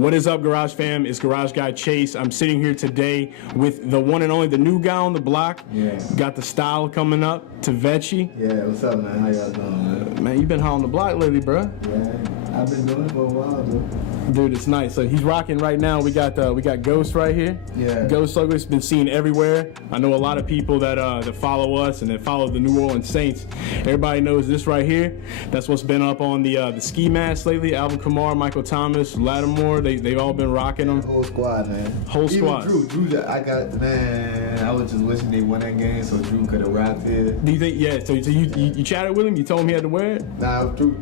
What is up, Garage fam? It's Garage Guy Chase. I'm sitting here today with the one and only, the new guy on the block. Yeah. Got the style coming up, Tvenchy. Yeah, what's up, man? How y'all doing, man? Man, you been hot on the block lately, bro. Yeah, I've been doing it for a while, dude. Dude, it's nice. So he's rocking right now. We got Ghost right here. Yeah. Ghost logo has been seen everywhere. I know a lot of people that follow us and that follow the New Orleans Saints. Everybody knows this right here. That's what's been up on the ski mask lately. Alvin, Kamara, Michael Thomas, Lattimore. They've all been rocking them. Whole squad, man. Whole squad. Even Drew, I was just wishing they won that game so Drew could have rocked it. Do you think? Yeah. So you chatted with him. You told him he had to wear it. Nah, through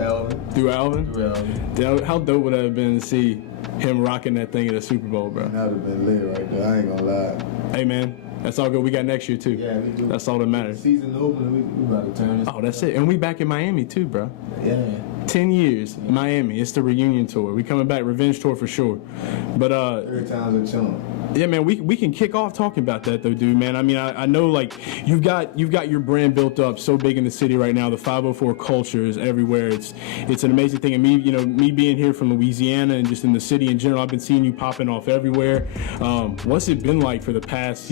Alvin. Through Alvin. Through Alvin. How dope would that have been to see him rocking that thing at a Super Bowl, bro? That would have been lit right there. I ain't gonna lie. Hey, man. That's all good. We got next year, too. Yeah, we do. That's all that matters. Season opener, we about to turn this. Oh, that's it. And we back in Miami, too, bro. Yeah. 10 years, Miami. It's the reunion tour. We coming back, revenge tour for sure. But third time's a charm. Yeah, man, we can kick off talking about that though, dude, man. I mean, I know like you've got your brand built up so big in the city right now. The 504 culture is everywhere. It's an amazing thing. And me being here from Louisiana and just in the city in general, I've been seeing you popping off everywhere. What's it been like for the past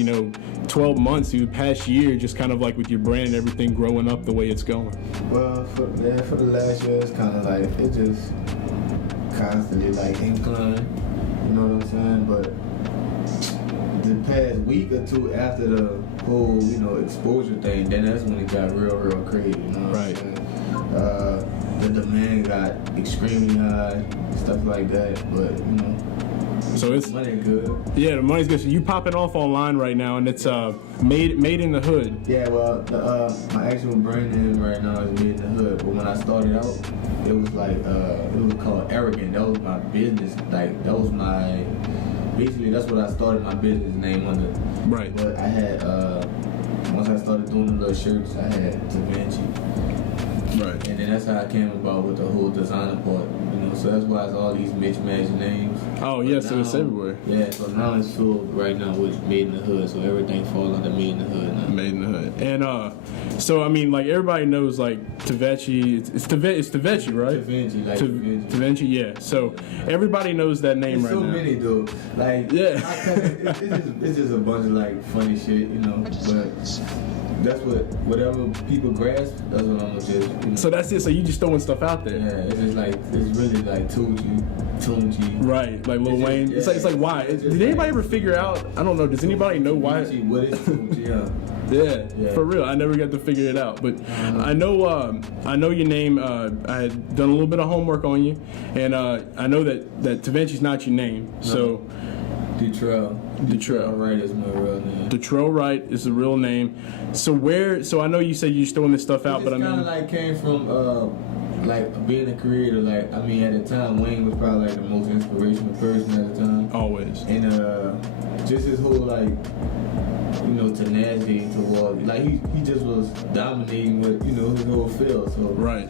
12 months, the past year, just kind of like with your brand and everything growing up the way it's going? Well, for the last year, it's kind of like it just constantly like incline. You know what I'm saying? But the past week or two after the whole, exposure thing, then that's when it got real crazy, you know what I'm saying? The demand got extremely high, stuff like that, but, So it's money good. Yeah, the money's good. So you popping off online right now, and it's made in the hood. Yeah, well, my actual brand name right now is Made in the Hood, but when I started out, it was like, it was called Arrogant. That was my business, basically that's what I started my business name under. Right. But I had, once I started doing the little shirts, I had Tvenchy. Right. And then that's how I came about with the whole designer part, so that's why it's all these mismatched names. Oh, yeah, so it's everywhere. Yeah, so now it's filled right now with Made in the Hood, so everything falls under Made in the Hood now. Made in the Hood. And so I mean, like everybody knows like Tvenchy, it's Tvenchy, right? Tvenchy, like Tvenchy, yeah. So everybody knows that name right now. There's so many though. Like yeah. It's just a bunch of like funny shit, but that's whatever people grasp, that's what I'm just, So that's it, so you just throwing stuff out there. Yeah, it's just like, it's really like Tunchi. Right, like Lil Wayne. Yeah, it's like why? Did anybody ever figure out, I don't know, does anybody know why? What is Tunchi, Yeah, for real. I never got to figure it out, but I know your name. I had done a little bit of homework on you, and I know that Tvenchy's not your name. No. So Detrell Wright is my real name. Detrell Wright is the real name. So I know you said you're just throwing this stuff out, but I mean, kind of like came from like being a creator. Like at the time, Wayne was probably like the most inspirational person at the time. Always. And just his whole like, tenacity toward, like he just was dominating with his whole field. So right.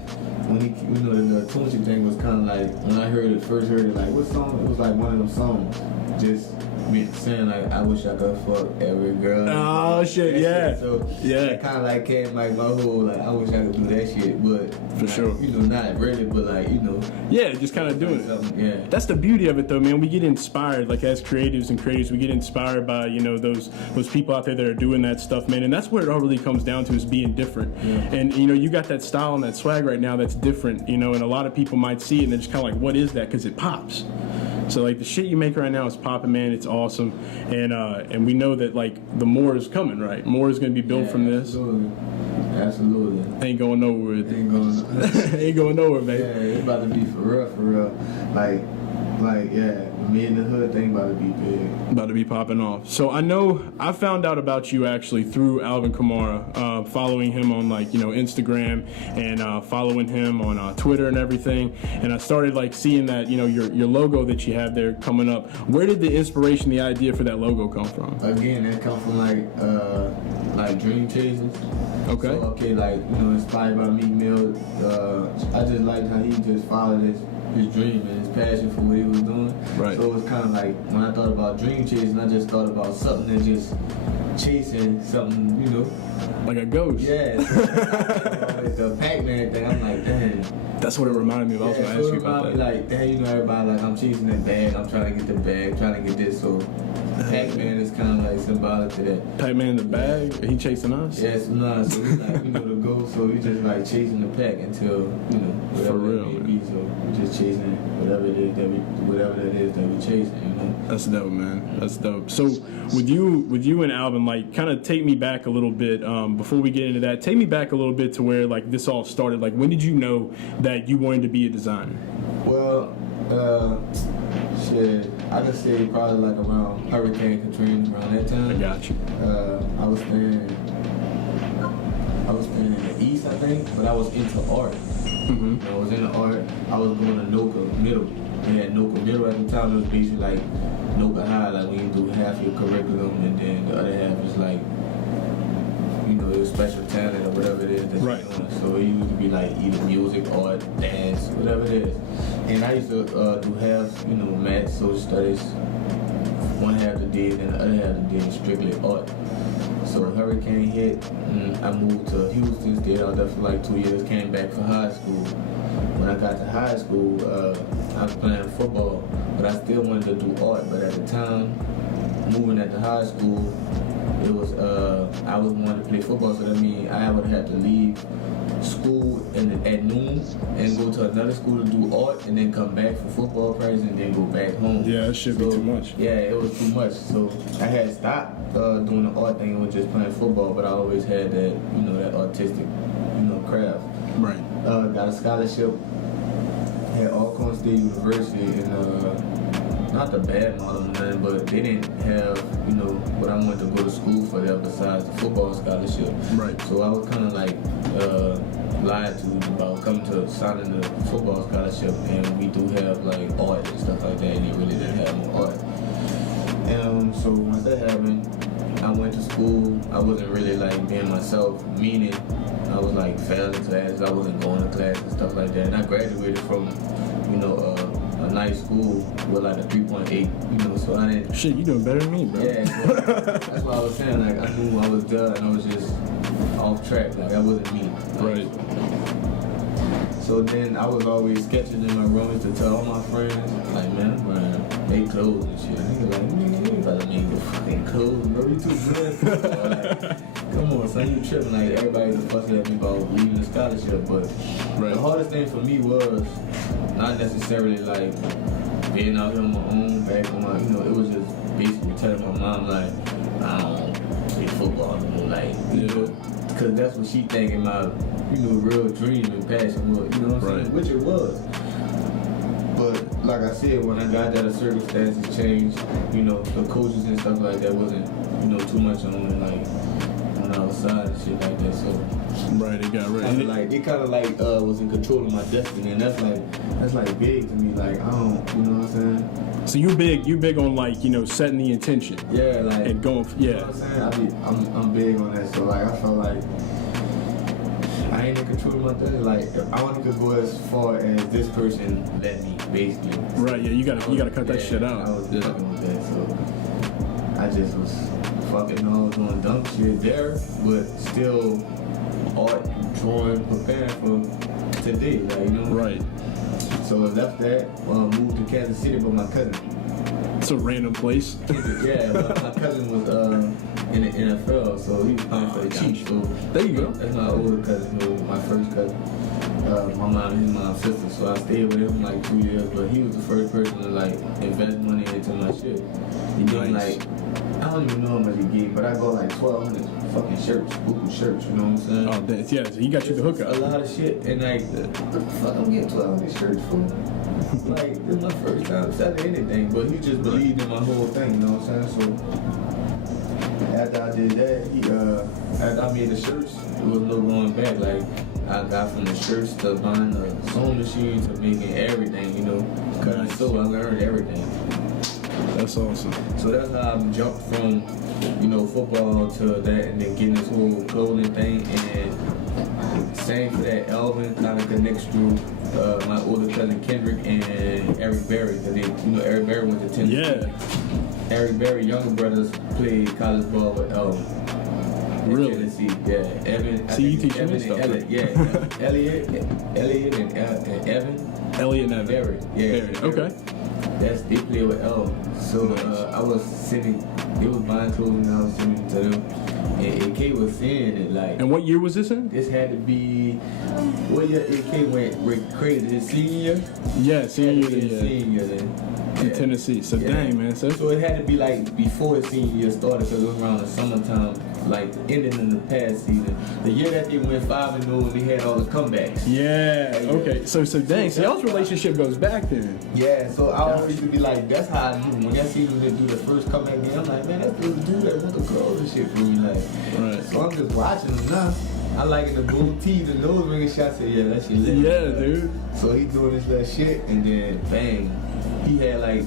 When he, the Tunchi thing was kind of like, when I first heard it, like what song? It was like one of them songs. Just me saying like, I wish I could fuck every girl. Oh shit, yeah. So yeah, it kind of like came like my whole like, I wish I could do that shit, but for sure, not really, but like yeah, just kind of doing it. Yeah, that's the beauty of it though, man. We get inspired, like as creatives and creators, we get inspired by those people out there that are doing that stuff, man. And that's where it all really comes down to, is being different. Yeah. And you got that style and that swag right now that's different, and a lot of people might see it and they're just kind of like, what is that? Because it pops. So like the shit you make right now is popping, man. It's awesome, and we know that like the more is coming, right? More is going to be built from this. Absolutely. Ain't going nowhere. Ain't going nowhere, man. Yeah, it's about to be for real. Like yeah, Me in the Hood thing about to be big. About to be popping off. So I found out about you actually through Alvin Kamara, following him on like Instagram and following him on Twitter and everything. And I started like seeing that your logo that you have there coming up. Where did the inspiration, the idea for that logo come from? Again, that come from like dream chasers. Okay. So, like inspired by Meek Mill. I just liked how he just followed his dream and his passion for what he was doing. Right. So it was kind of like when I thought about dream chasing, I just thought about something that just chasing something, you know. Like a ghost. Yeah. It's the Pac-Man thing. I'm like, dang. That's what it reminded me of. I was going to ask you about that. Like, dang, you know, everybody like, I'm chasing the bag. I'm trying to get the bag, trying to get this. So Pac-Man is kind of like symbolic to that. Pac-Man in the bag? He chasing us? Yes, nah. So we like, you know, the ghost. So we just like chasing the pack until, you know, whatever For real, it may be. So we just chasing whatever that is that we chasing, you know. That's dope, man. That's dope. So with you and Alvin, like, kind of take me back a little bit before we get into that. Take me back a little bit to where like this all started. Like, when did you know that you wanted to be a designer? Well, shit, I could say probably like around Hurricane Katrina, around that time. I got you. I was staying in the East, I think, but I was into art. Mm-hmm. I was into art. I was going to Noka Middle. We had Noka Middle at the time. It was basically like Noka High, like when you do half your curriculum and then the other half is like, you know, your special talent or whatever it is that right. you're doing. So it used to be like either music, art, dance, whatever it is. And I used to do half, you know, math, social studies. One half the day, and the other half the day strictly art. So hurricane hit, and I moved to Houston, stayed out there for like 2 years, came back for high school. When I got to high school, I was playing football, but I still wanted to do art. But at the time, moving at the high school, it was I was wanting to play football, so that means I would have to leave school at noon and go to another school to do art, and then come back for football practice, and then go back home. Yeah, that should be too much. Yeah, it was too much. So I had stopped doing the art thing and was just playing football, but I always had that, you know, that artistic, you know, craft. Right. Got a scholarship at Orleans State University, and not the bad model, man, but they didn't have, you know, what I wanted to go to school for there besides the football scholarship. Right. So I was kind of like lied to about coming to signing the football scholarship, and we do have like art and stuff like that, and they really didn't have no art. And so once that happened, I went to school. I wasn't really like being myself, meaning I was like failing classes. I wasn't going to class and stuff like that. And I graduated from, you know, a nice school with like a 3.8, you know, so I didn't... Shit, you doing better than me, bro. Yeah, so that's what I was saying, like, I knew I was done and I was just off track, like, I wasn't me. Right. So then I was always sketching in my room to tell all my friends, like, man, they clothes and shit. Nigga like, nigga, you better make your fucking clothes, bro, you too good. Like, come on, son, you tripping. Like, everybody was fussing at me about leaving the scholarship, but the hardest thing for me was not necessarily like being out here on my own, back on my, you know, it was just basically telling my mom, like, I don't play football anymore, like, you know, because that's what she thinking my, you know, real dream and passion was, you know what I'm saying, which it was. But like I said, when I got there, the circumstances changed, you know, the coaches and stuff like that wasn't, you know, too much on it, like, on the outside and shit like that, so. Right, it got ready. It kind of like was in control of my destiny, and that's like big to me. Like I don't, you know what I'm saying? So you big on like, you know, setting the intention. Yeah, like and going. You know what I'm saying? I'm big on that. So like I felt like I ain't in control of my destiny. Like I wanted to go as far as this person let me, basically. Right. Yeah. You gotta cut that shit out. I was fucking with that, so I just was fucking all doing dumb shit there, but still. Art, drawing, preparing for today, like, you know? Right. So I left that, moved to Kansas City with my cousin. It's a random place. Yeah, my cousin was in the NFL, so he was playing for the Chiefs. So there you go. That's my older cousin, my first cousin. My mom, his mom's sister, so I stayed with him like 2 years, but he was the first person to like invest money into my shit. He gave me like, I don't even know how much he gave, but I got like 1,200 fucking shirts, buku shirts, you know what I'm saying? Oh, yeah, so he got you the hookup. A lot of shit, and like, what the fuck I'm getting 1,200 shirts for? Like, this is my first time selling anything, but he just believed in my whole thing, you know what I'm saying? So, after I did that, after I made the shirts, it was no going back. Like, I got from the shirts to buying the sewing machine to making everything, you know? Cutting sew, I learned everything. That's awesome. So that's how I jumped from, you know, football to that, and then getting this whole clothing thing. And same for that, Alvin kind of connects through my older cousin Kendrick and Eric Berry. Cause they, you know, Eric Berry went to Tennessee. Yeah. Harry Berry younger brothers played college ball with Alvin. Really? Tennessee, yeah. Evan. See, you teach Evan me stuff. Elliot, yeah. Elliot and Evan. Elliot and Evan. Barry, yeah. Barry. Okay. They played with Alvin. So Nice. I was sending. They was buying clothes and I was sending to them. And AK was saying it like. And what year was this in? This had to be. What year AK went crazy? His senior year? Yeah, senior year. Yeah. Senior year then. In Yeah. Tennessee. So Yeah. dang, man. So So it had to be like before his senior year started, because it was around the summertime, like ending in the past season. The year that they went 5-0, they had all the comebacks. yeah. Okay. So dang. So y'all's relationship goes back then. Yeah, so I always used to be like, that's how I knew. When I seen them do the first comeback game, I'm like, man, that's the dude that went to girls and shit for me. Like, Right. so I'm just watching them now. I like it, the bull teeth and nose ringing shots. I said, yeah, that shit lit. Yeah, dude. So he doing this little shit, and then bang, he had like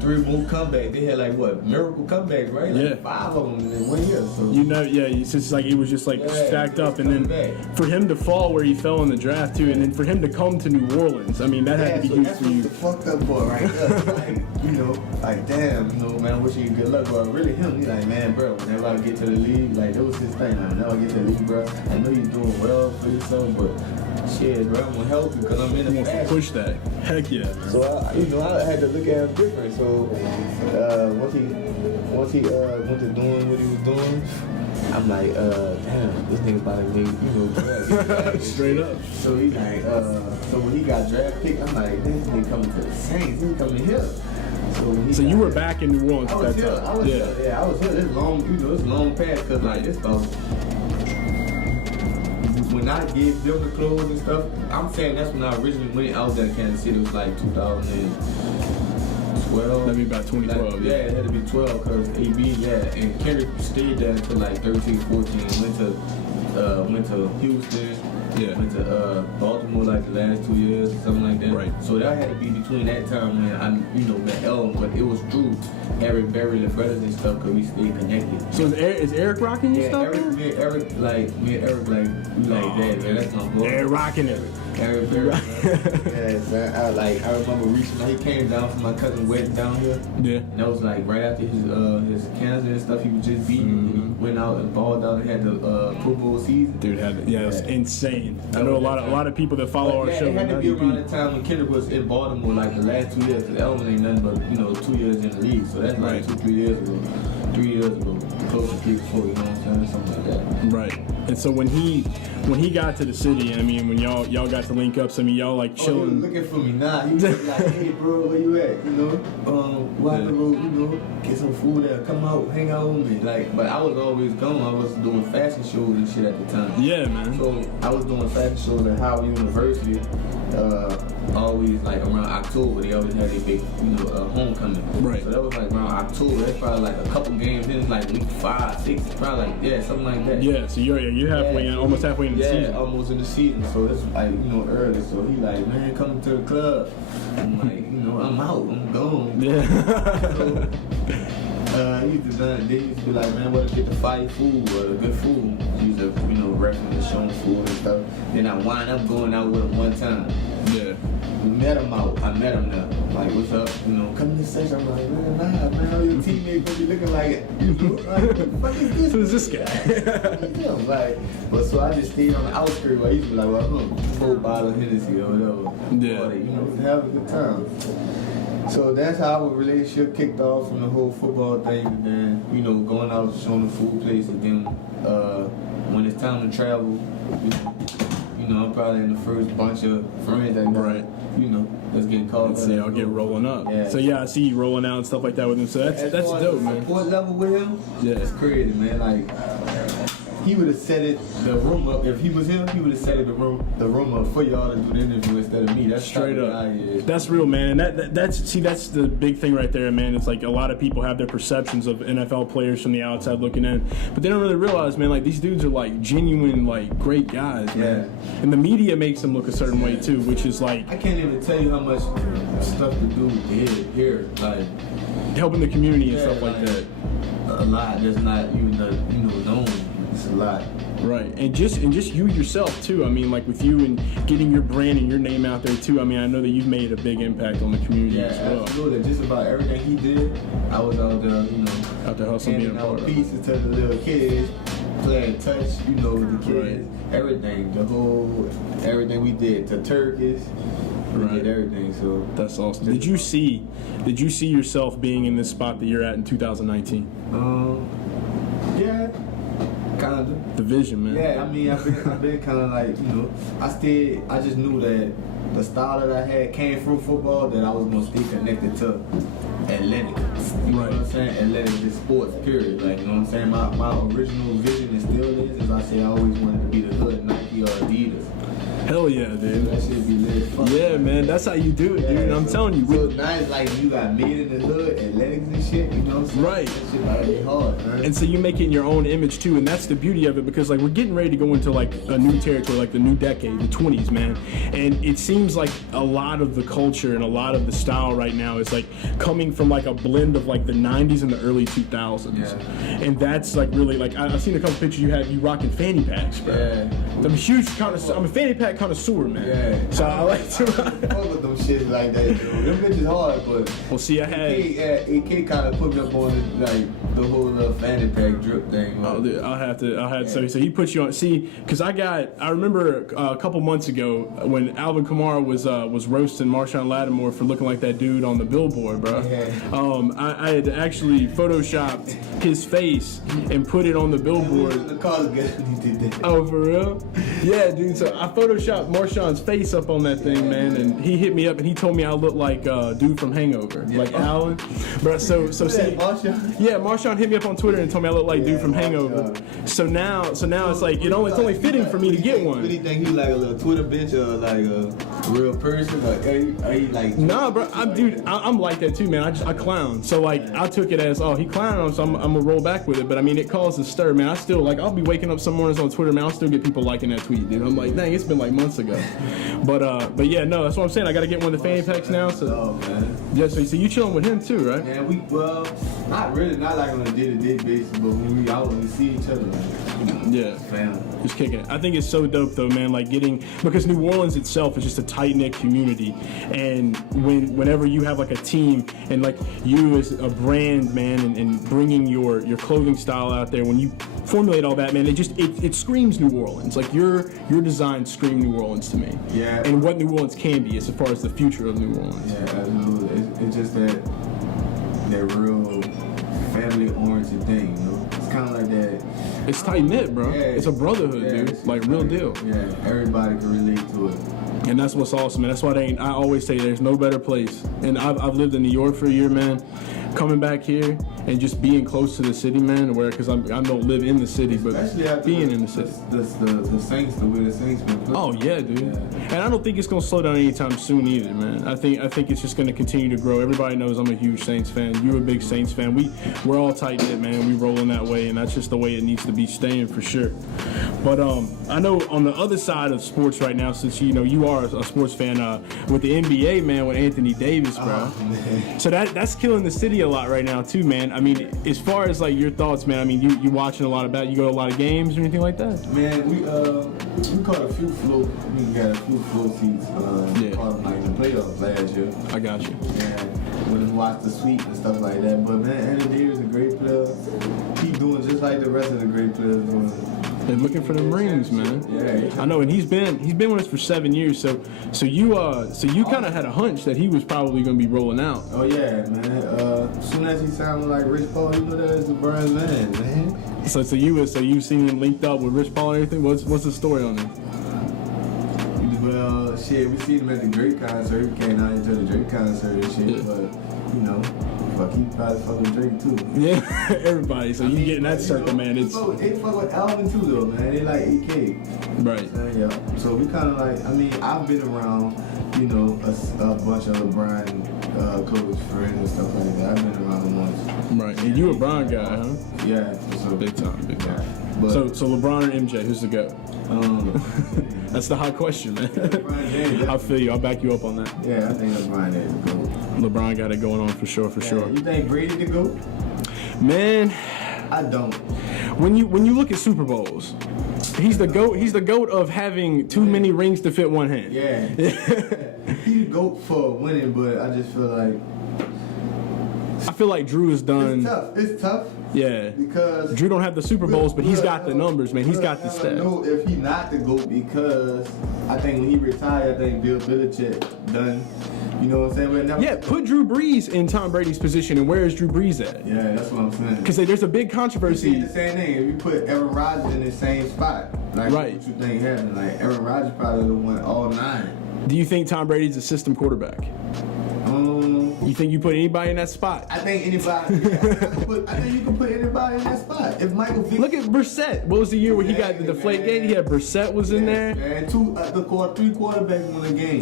3 more comebacks. They had like what, miracle comebacks, right? Like Yeah. 5 of them in 1 year. So You know, yeah, it's just like it was just like Yeah, stacked up, and then back. for him to fall where he fell in the draft too, and then for him to come to New Orleans, I mean that had to be so huge that's for what you. the fucked up boy right there. Like, you know, like damn, you know, man, I wish you good luck. But really him, he like, man, bro, whenever I get to the league, like that was his thing. Like, whenever I get to the league, bro, I know you're doing well for yourself, but shit, bro, I'm gonna help you because I'm in He the wants to fast. push that. Heck yeah. So I had to look at him different. So once he went to doing what he was doing, I'm like, damn, this nigga about to make, draft. Straight up. So he's like, so when he got draft picked, I'm like, this nigga coming to the Saints, he coming here. So when he So got you were here, back in New Orleans I at was that here. time. I was Yeah. here. Yeah, I was here. This long, it's long past because like this about. When I gave them the clothes and stuff, I'm saying that's when I originally went out there in Kansas City. It was like 2012. That'd be about 2012. Like, yeah, it had to be 12 because AB, yeah. And Kendrick stayed there until like 13, 14. Went to Houston. Yeah. Went to Baltimore like the last 2 years or something like that. Right. So that had to be between that time when I, met Elvin, but it was through Eric Berry, the brothers and stuff, because we stayed connected. So is Eric rocking your Yeah, stuff? Eric, man? me and Eric, we like that, man. That's my boy. They're rocking it. Eric Berry, man. Yeah, man. I remember reaching out. He came down from my cousin's wedding down here. Yeah. And that was like right after his cancer and stuff. He was just beaten. And he went out and balled out and had the Pro Bowl season. Dude had it. Yeah, it's Yeah. insane. I know a lot of people that follow our But, yeah, show. it had to be know around the time when Kendrick was in Baltimore, like the last 2 years. Because Elvin ain't nothing but 2 years in the league. So that's like Right. 2-3 years ago. 3 years ago, close to 3 or 4. You know what I'm saying? Something like that. Right. And so when he got to the city, I mean, when y'all got to link up, so I mean, y'all like Oh, he was chilling. looking for me now. He was like, hey bro, where you at? Why Yeah. go, get some food there, come out, hang out with me. Like, but I was always gone. I was doing fashion shows and shit at the time. Yeah, man. So I was doing fashion shows at Howard University. Always like around October, they always had a big, homecoming. Right. So that was like around October. That's probably like a couple games in, like week 5, 6, probably like something like that. Yeah, so you're halfway in, almost halfway in the season. Almost in the season. So it's like, early. So he like, man, come to the club. I'm like, I'm out, I'm gone. Yeah. So, he used to be like, man, what to get the fire food or the good food. He used to, reference showing food and stuff. Then I wind up going out with him one time. Yeah. We met him out. I met him there. Like, what's up? Come to the session. I'm like, man, all your teammates gonna be looking like it. Like, what the fuck is this? Who's this guy? I'm like, but so I just stayed on the outskirts where he used to be like, well, 4 bottles of Hennessy or whatever. Yeah. Or, have a good time. So that's how our relationship kicked off from the whole football thing, and then going out showing the food place, and then when it's time to travel, I'm probably in the first bunch of friends that Right. that's getting called. Let's see, I'll get rolling up. Yeah. So yeah, I see you rolling out and stuff like that with him. So that's far as dope, the man. support level with him, Yeah. it's crazy, man. Like, he would have set the room up. If he was him, he would have set the room up for y'all to do the interview instead of me. That's Straight the type of up. guy he is. That's real, man. And that's the big thing right there, man. It's like a lot of people have their perceptions of NFL players from the outside looking in, but they don't really realize, man, like these dudes are like genuine, like great guys, man. Yeah. And the media makes them look a certain way too, which is like I can't even tell you how much stuff the dude did here. Like, helping the community and yeah, stuff like that. A lot that's not even known. It's a lot. Right, and just you yourself too. I mean, like with you and getting your brand and your name out there too. I mean, I know that you've made a big impact on the community as well. Absolutely. Just about everything he did, I was out there, out there hustling, being a part of. Pieces to the little kids, playing touch, with the kids, everything, everything we did to Turkish. We did everything, so that's awesome. Did you see yourself being in this spot that you're at in 2019? Yeah. Kinda. The vision, man. Yeah, I mean, I've been kind of like, I just knew that the style that I had came from football, that I was going to stay connected to athletic. You know what I'm saying? Athletic, just sports, period. Like, you know what I'm saying? My original vision and still is I say I always wanted to be the hood Nike or Adidas. Hell yeah, dude. That shit be lit. Yeah, man, that's how you do it, dude. And I'm telling you. So now it's like you got made in the hood, athletics and shit, you know what I'm saying? Right. That shit might be hard, man. And so you make it in your own image too, and that's the beauty of it, because like we're getting ready to go into like a new territory, like the new decade, the 20s, man. And it seems like a lot of the culture and a lot of the style right now is like coming from like a blend of like the 90s and the early 2000s. Yeah. And that's like really like I've seen a couple pictures you rocking fanny packs, bro. Yeah. I'm a huge I'm a fanny pack connoisseur, man. Yeah. So I like to fuck with them shit like that, dude. Them bitches hard, but well, see, I had AK kind of put me up on it, like the whole fanny pack drip thing. Man. Oh, dude, I'll have to. So he put you on. See, because I remember a couple months ago when Alvin Kamara was roasting Marshawn Lattimore for looking like that dude on the billboard, bro. Yeah. I had actually photoshopped his face and put it on the billboard. Oh, for real? Yeah, dude. So I photoshopped Marshawn's face up on that thing, man, and he hit me up and he told me I look like dude from Hangover, like Alvin. But so see, yeah, Marshawn hit me up on Twitter and told me I look like dude from Hangover. So now it's like it's only fitting for me to get one. What do you think, he like a little Twitter bitch or like a real person? Like, are you like? Nah, bro, I'm like that too, man. I clown. So like I took it as he clowning, so I'm gonna roll back with it. But I mean, it caused a stir, man. I still I'll be waking up some mornings on Twitter, man. I'll still get people liking that tweet, dude. I'm like, dang, it's been like months ago. But yeah, no, that's what I'm saying. I gotta get one of the fanny packs now. So man. Yeah, so you chilling with him too, right? Man, not really, not like on a day-to-day basis, but when we out and we see each other, yeah, family. Just kicking it. I think it's so dope though, man. Like because New Orleans itself is just a tight-knit community, and whenever you have like a team and like you as a brand, man, and bringing your clothing style out there, when you formulate all that, man, it screams New Orleans. Like your designs scream New Orleans to me. Yeah. And what New Orleans can be as far as the future of New Orleans. Yeah, absolutely. It's just that real family-oriented thing, you know? It's kind of like that. It's tight-knit, bro. Yeah, it's a brotherhood, dude. Like, real deal. Yeah, everybody can relate to it. And that's what's awesome, man. That's why I always say there's no better place. And I've lived in New York for a year, man. Coming back here and just being close to the city, man, because I don't live in the city, but being in the city. The Saints, the way the Saints been playing. Oh yeah, dude. Yeah. And I don't think it's gonna slow down anytime soon either, man. I think it's just gonna continue to grow. Everybody knows I'm a huge Saints fan. You're a big Saints fan. We're all tight knit, man. We rolling that way, and that's just the way it needs to be staying for sure. But I know on the other side of sports right now, since you are a sports fan, with the NBA, man, with Anthony Davis, bro. Oh, so that's killing the city a lot right now too, man. I mean, as far as like your thoughts, man. I mean, you watching a lot about. You go to a lot of games or anything like that? Man, we caught a few flow. We got a few flow seats. Caught like the playoffs last year. I got you. Yeah, when we watched the sweep and stuff like that. But man, Anthony Davis is a great player. Keep doing just like the rest of the great players doing. They're looking for them rings, man. Yeah, I know, and he's been with us for 7 years. So you kind of had a hunch that he was probably gonna be rolling out. Oh yeah, man. As soon as he sounded like Rich Paul, you know that is the brand man. So you've seen him linked up with Rich Paul or anything? What's the story on him? Well, shit, we seen him at the Drake concert. We came out into the Drake concert and shit, but he probably fuck with Drake too. Yeah, everybody. So you get in that circle, man. They fuck with Alvin too, though, man. They like EK. Right. Yeah. So we kind of like. I mean, I've been around, a bunch of LeBron close friends and stuff like that. I've been around them once. Right. And you a Bron guy, huh? Yeah. So big time. Yeah. But, so LeBron or MJ, who's the GOAT? That's the hot question, man. I feel you. I'll back you up on that. Yeah, I think LeBron is the GOAT. LeBron got it going on for sure. You think Brady the GOAT? Man, I don't. when you look at Super Bowls, he's the GOAT. He's the GOAT of having too many rings to fit one hand. Yeah. He's the GOAT for winning, but I just feel like Drew is done. It's tough. Yeah. Because Drew don't have the Super Bowls, but he's got the numbers, man. He's got the stats. No, if he's not the GOAT, because I think when he retired, I think Bill Belichick done. You know what I'm saying? Yeah, put Drew Brees in Tom Brady's position, and where is Drew Brees at? Yeah, that's what I'm saying. Because there's a big controversy. It's the same thing. If you put Aaron Rodgers in the same spot, like right. what you think happened? Like Aaron Rodgers probably would have won all 9. Do you think Tom Brady's a system quarterback? You think you put anybody in that spot? I think anybody. I think you can put anybody in that spot. If Michael Vick. Look at Brissett. What was the year where he got the deflate game? He had Brissett was in there. And 3 quarterbacks won the game.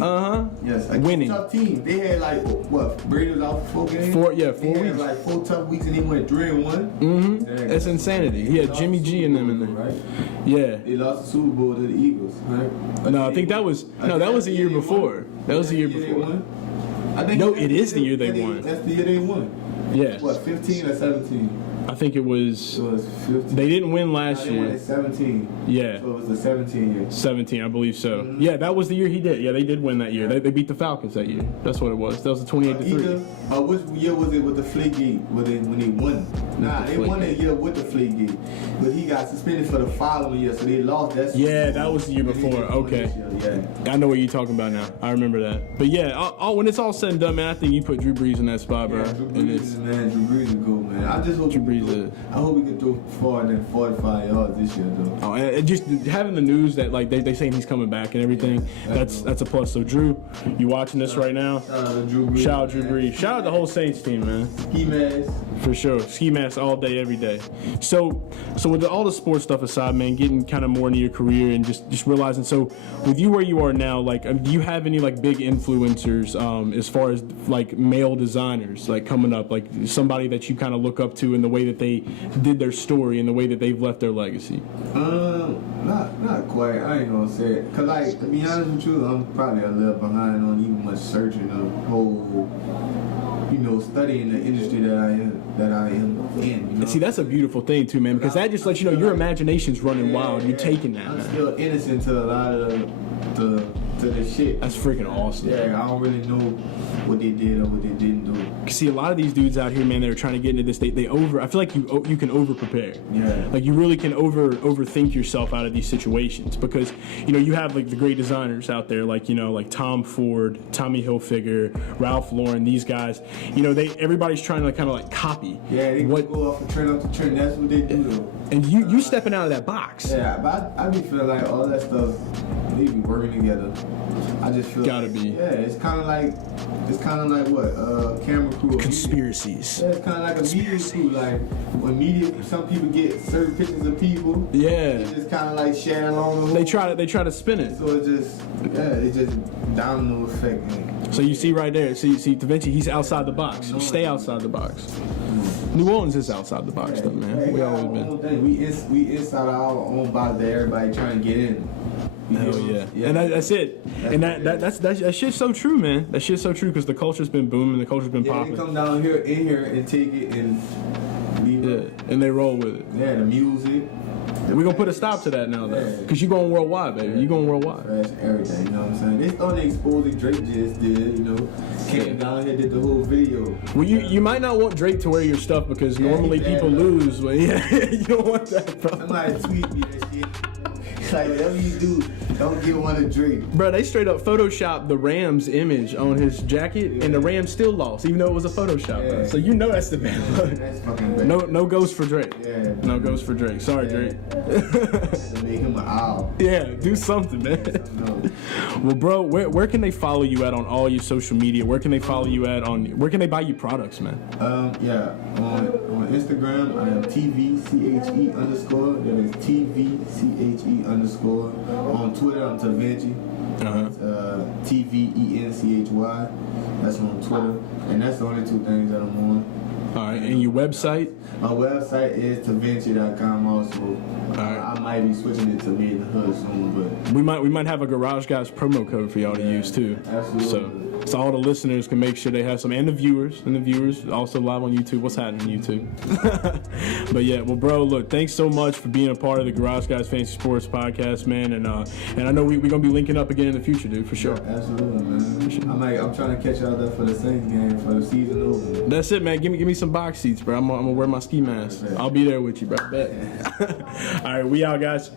Yes, winning. Tough team. They had like what? Brady was out for 4 games. 4 They weeks. had like 4 tough weeks, and he went 3-1. That's insanity. He had Jimmy G in them in there. Right? Yeah. They lost the Super Bowl to the Eagles. Right? No, I think that was the year before. That was the year before. I think it is the year they won. That's the year they won. Yeah. What, 15 or 17? I think it was. So it was 15. They didn't win last year. They won at 17. Yeah. So it was the 17 year. 17, I believe so. Yeah, that was the year he did. Yeah, they did win that year. They beat the Falcons that year. That's what it was. That was the 28-3. Which year was it with the Fleegate when they won? Nah, they won that year with the Fleegate. But he got suspended for the following year, so they lost that season. Yeah, that was the year before. Okay. Yeah. I know what you're talking about now. I remember that. But yeah, when it's all said and done, man, I think you put Drew Brees in that spot, bro. Yeah, Drew Brees is good, man. I just hope Drew Brees I hope we can throw farther than 45 yards this year, though. Oh, and just having the news that like they saying he's coming back and everything, that's a plus. So Drew, you watching this right now? Shout out to Drew Brees. Shout out Drew Brees. Shout out the whole Saints team, man. Ski mask. For sure, ski mask all day, every day. So with all the sports stuff aside, man, getting kind of more into your career and just realizing. So with you where you are now, like, do you have any like big influencers as far as like male designers like coming up, like somebody that you kind of look up to in the way that they did their story and the way that they've left their legacy? Not quite. I ain't gonna say it. Cause like, to be honest with you, I'm probably a little behind on even much searching the whole, studying the industry that I am in. See, that's a beautiful thing too, man, because that just lets you know your imagination's running wild. You're taking that, I'm man. still innocent to a lot of the shit. That's freaking awesome. Yeah, I don't really know what they did or what they didn't do. See, a lot of these dudes out here, man, they're trying to get into this. I feel like you can over prepare. Yeah. Like you really can overthink yourself out of these situations because you have like the great designers out there, like like Tom Ford, Tommy Hilfiger, Ralph Lauren. These guys, everybody's trying to kind of like copy. Yeah, they go off the trend. That's what they do, though. And you stepping out of that box. Yeah, but I be feeling like all that stuff, they be working together. I just feel gotta be. Yeah, it's kind of like what camera crew. Conspiracies. Yeah, it's kind of like a media crew. Like when some people get certain pictures of people. Yeah. They just kind of like share along the whole. They try to spin it. So it's just domino effect. So you see right there. See Tvenchy, he's outside the box. You stay outside the box. New Orleans is outside the box, though, man. We always been. We inside our own box that everybody trying to get in. Hell yeah. And that's it. That shit's so true, man. That shit's so true because the culture's been booming, the culture's been popping. They come down in here and take it and leave it. And they roll with it. Yeah, the music. We're gonna put a stop to that now, though, because you're going worldwide, baby. You're going worldwide. Everything, you know what I'm saying? They started exposing Drake just did, came down here, did the whole video. Well, you might not want Drake to wear your stuff because normally people lose. But you don't want that, bro. Somebody tweet me that shit. Like, whatever you do, don't get one of Drake. Bro, they straight up photoshopped the Rams image on his jacket, and the Rams still lost, even though it was a Photoshop. Bro. So that's the bad look. That's fucking bad. No ghost for Drake. Yeah. No ghost for Drake. Sorry, Drake. Make him an owl. Yeah, do something, man. Well, bro, where can they follow you at on all your social media? Where can they follow you at where can they buy you products, man? On Instagram, I am TVCHE_. That is TVCHE_. On Twitter, I'm Tvenchy. TVENCHY. That's on Twitter, and that's the only 2 things that I'm on. All right, and your website? My website is Tvenchy.com also. All right. I might be switching it to Mid the Hood soon, but We might have a Garage Guys promo code for y'all to use too. absolutely. So all the listeners can make sure they have some, and the viewers also live on YouTube. What's happening on YouTube? But yeah, well, bro, look, thanks so much for being a part of the Garage Guys Fantasy Sports podcast, man. And I know we're gonna be linking up again in the future, dude, for sure. Yeah, absolutely, man. I'm trying to catch y'all there for the Saints game for the season opener. That's it, man. Give me some box seats, bro. I'm gonna wear my ski mask. I'll be there with you, bro. Bet. All right, we out, guys.